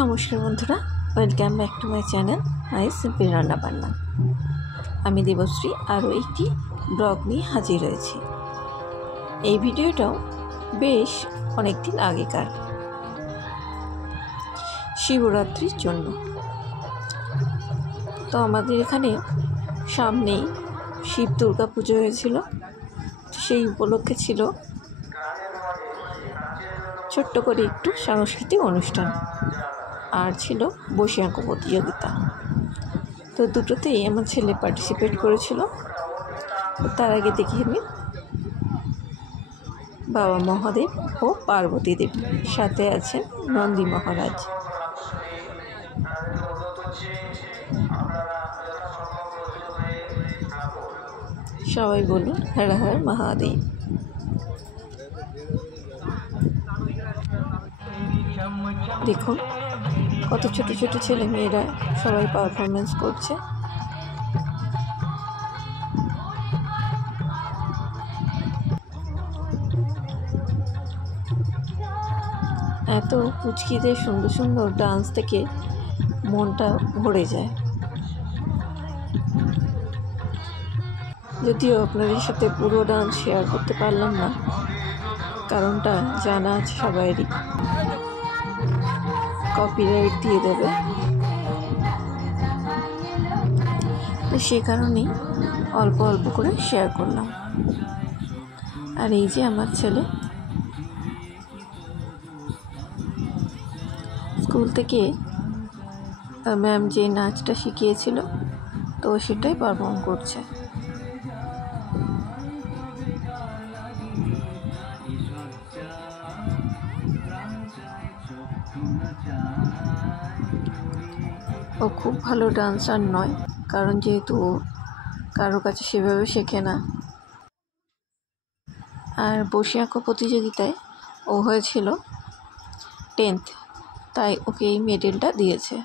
নমস্কার বন্ধুরা, welcome back to my channel I simple রান্না বান্না। আমি দেবশ্রী আরও একটি ব্লগ নিয়ে হাজির হয়েছি। এই ভিডিওটাও বেশ অনেক দিন আগেকার, শিবরাত্রির জন্য। তো আমাদের এখানে সামনেই শিব দুর্গা পুজো হয়েছিল, সেই উপলক্ষে ছিল ছোট্ট করে একটু সাংস্কৃতিক অনুষ্ঠান, আর ছিল বসে আঁকো প্রতিযোগিতা। তো দুটোতেই আমার ছেলে পার্টিসিপেট করেছিল। তার আগে দেখি আমি বাবা মহাদেব ও পার্বতী দেবী, সাথে আছেন নন্দী মহারাজ। সবাই বলুন হর হর মহাদেব। দেখুন কত ছোট ছোট ছেলে মেয়েরা সবাই পারফরমেন্স করছে। এত পুচকিদের সুন্দর সুন্দর ডান্স থেকে মনটা ভরে যায়। যদিও আপনাদের সাথে পুরো ডান্স শেয়ার করতে পারলাম না, কারণটা জানা আছে সবাইরই, কপিরাইট দিয়ে দেবে। তো সে কারণেই অল্প অল্প করে শেয়ার করলাম। আর এই যে আমার ছেলে স্কুল থেকে ম্যাম যে নাচটা শিখিয়েছিল, তো সেটাই পারফর্ম করছে। ও খুব ভালো ডান্সার নয়, কারণ যেহেতু ও কারো কাছে সেভাবে শেখে না। আর বসে আঁকো প্রতিযোগিতায় ও হয়েছিল 10th, তাই ওকে এই মেডেলটা দিয়েছে।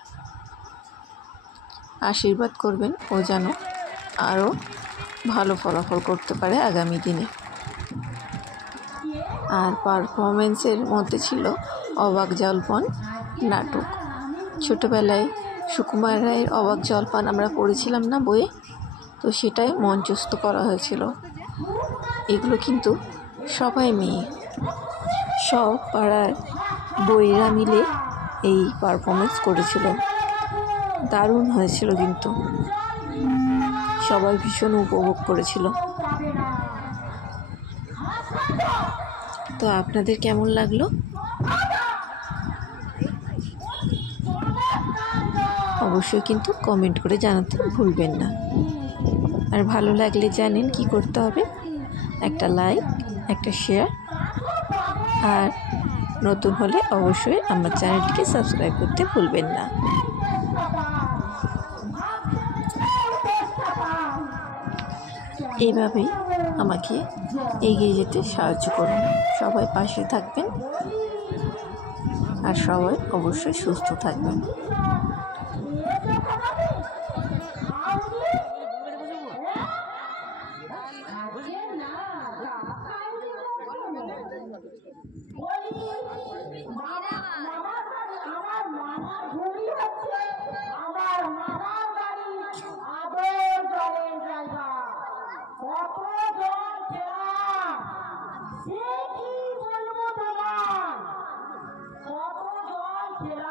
আশীর্বাদ করবেন ও যেন আরও ভালো ফলাফল করতে পারে আগামী দিনে। আর পারফরমেন্সের মধ্যে ছিল অবাক জলপান নাটক। ছোটোবেলায় সুকুমার রায়ের অবাক জলপান আমরা পড়েছিলাম না বইয়ে, তো সেটাই মঞ্চস্থ করা হয়েছিল। এগুলো কিন্তু সবাই মেয়ে, সব পাড়ার বইয়েরা মিলে এই পারফরমেন্স করেছিল। দারুণ হয়েছিল, কিন্তু সবাই ভীষণ উপভোগ করেছিল। তো আপনাদের কেমন লাগলো অবশ্যই কিন্তু কমেন্ট করে জানাতে ভুলবেন না। আর ভালো লাগলে জানেন কি করতে হবে, একটা লাইক, একটা শেয়ার, আর নতুন হলে অবশ্যই আমার চ্যানেলটিকে সাবস্ক্রাইব করতে ভুলবেন না। এইভাবেই আমাকে এগিয়ে যেতে সাহায্য করুন। সবাই পাশে থাকবেন, আর সবাই অবশ্যই সুস্থ থাকবেন। কত জল খেলা